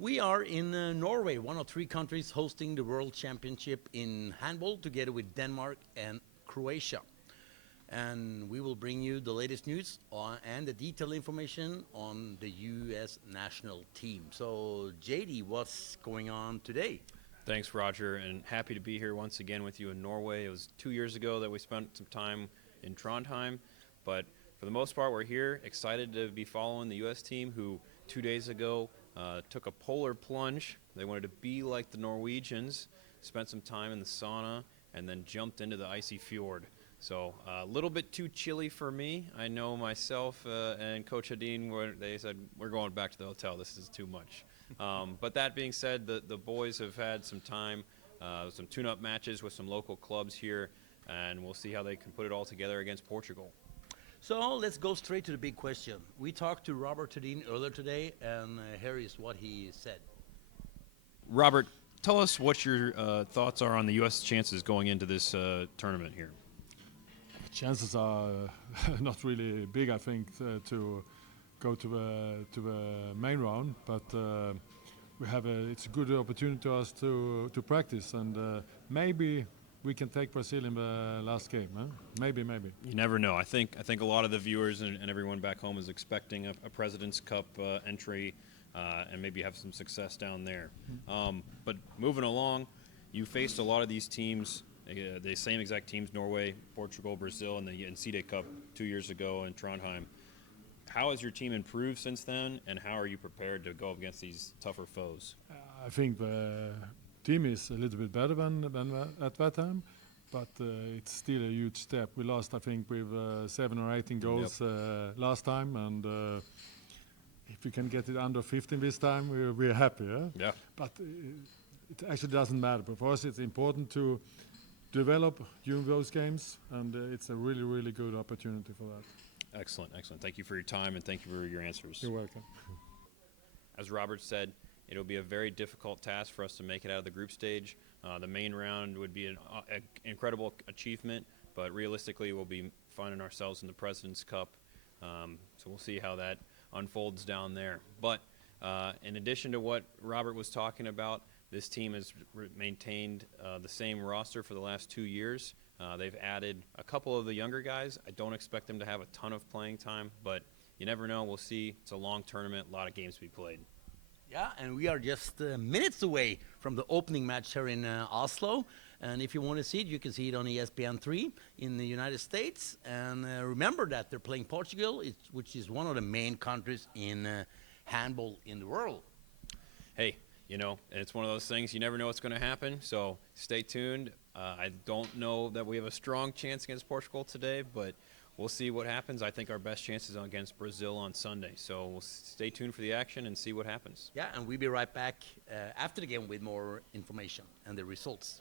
We are in Norway, one of three countries hosting the World Championship in handball, together with Denmark and Croatia. And we will bring you the latest news and the detailed information on the U.S. national team. So, JD, what's going on today? Thanks, Roger, and happy to be here once again with you in Norway. It was 2 years ago that we spent some time in Trondheim, but for the most part, we're here, excited to be following the U.S. team who 2 days ago took a polar plunge. They wanted to be like the Norwegians, spent some time in the sauna, and then jumped into the icy fjord. So a little bit too chilly for me. I know myself and Coach Hadin, they said, we're going back to the hotel. This is too much. But that being said, the boys have had some time, some tune-up matches with some local clubs here, and we'll see how they can put it all together against Portugal. So let's go straight to the big question. We talked to Robert Tadin earlier today, and here is what he said. Robert, tell us what your thoughts are on the U.S. chances going into this tournament here. Chances are not really big, I think, to go to the main round, but it's a good opportunity to us to practice, and maybe we can take Brazil in the last game. Huh? Maybe. You never know. I think a lot of the viewers and everyone back home is expecting a President's Cup entry and maybe have some success down there. But moving along, you faced a lot of these teams, the same exact teams, Norway, Portugal, Brazil, and the NCAA Cup 2 years ago in Trondheim. How has your team improved since then, and how are you prepared to go up against these tougher foes? I think the team is a little bit better than at that time, but it's still a huge step. We lost, I think, with 7 or 18 goals last time, and if we can get it under 15 this time, we're happy. Yeah. But it actually doesn't matter. But for us, it's important to develop during those games, and it's a really, really good opportunity for that. Excellent. Thank you for your time, and thank you for your answers. You're welcome. As Robert said, it'll be a very difficult task for us to make it out of the group stage. The main round would be an incredible achievement, but realistically we'll be finding ourselves in the President's Cup. So we'll see how that unfolds down there. But in addition to what Robert was talking about, this team has maintained the same roster for the last 2 years. They've added a couple of the younger guys. I don't expect them to have a ton of playing time, but you never know. We'll see. It's a long tournament, a lot of games to be played. Yeah, and we are just minutes away from the opening match here in Oslo. And if you want to see it, you can see it on ESPN3 in the United States. And remember that they're playing Portugal, which is one of the main countries in handball in the world. Hey, it's one of those things, you never know what's going to happen, so stay tuned. I don't know that we have a strong chance against Portugal today, but we'll see what happens. I think our best chance is against Brazil on Sunday. So we'll stay tuned for the action and see what happens. Yeah, and we'll be right back after the game with more information and the results.